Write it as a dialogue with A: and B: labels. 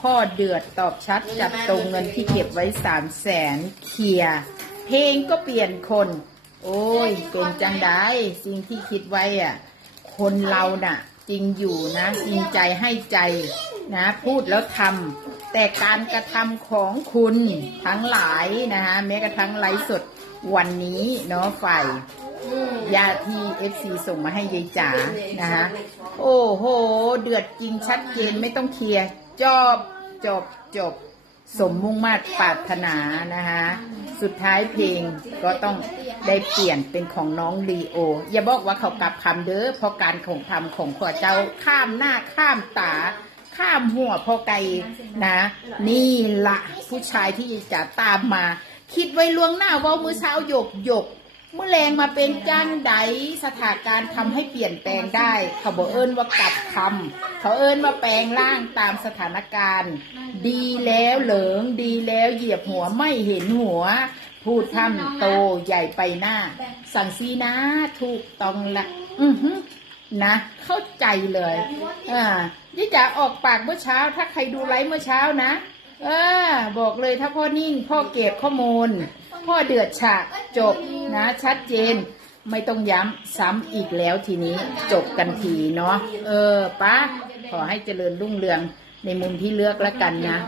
A: พ่อเดือดตอบชัดจัดตรงเงินที่เก็บไว้สามแสนเคลียเพลงก็เปลี่ยนคน โอ้ย เป็นจังได้สิ่งที่คิดไว้อะ คนเราน่ะ จริงอยู่นะจริงใจให้ใจนะ พูดแล้วทำแต่การกระทำของคุณทั้งหลายนะคะแม้กระทั่งไลฟ์สดวันนี้เนาะฝ่ายญาติที่เอฟซีส่งมาให้ยายจ๋านะคะโอ้โห เดือดจริงชัดเจนไม่ต้องเคลียร์ จบจบจบ สมมุ่งมาตรปรารถนานะคะสุดท้ายเพลงก็ต้องได้เปลี่ยนเป็นของน้องลีโอ อย่าบอกว่าเขากลับคำเด้อเพราะการของทำของขวเจ้าข้ามหน้าข้ามตา ข้ามหัวพอไกลนะ นี่ละผู้ชายที่จะตามมา คิดไว้ล่วงหน้าว่ามื้อเช้าหยกหยก เมื่อแรงมาเป็นจังไดสถานการณ์ทำให้เปลี่ยนแปลงได้ เขาบอกเอิ้นว่ากลับคำเขาเอิ้นว่าแปลงร่างตามสถานการณ์ ดีแล้วเหลิงดีแล้วเหยียบหัวไม่เห็นหัว พูดทำโตใหญ่ไปหน้า สั่งซีนะถูกต้องละอือฮึนะ เข้าใจเลยอ่านี่จะออกปากเมื่อเช้า ถ้าใครดูไลฟ์เมื่อเช้านะเออบอกเลยถ้าพ่อนิ่ง พ่อเก็บข้อมูล พ่อเดือดฉาก จบนะชัดเจนไม่ต้องย้ำซ้ำอีกแล้วทีนี้จบกันทีเนาะเออป้าขอให้เจริญรุ่งเรืองในมุมที่เลือกแล้วกันนะ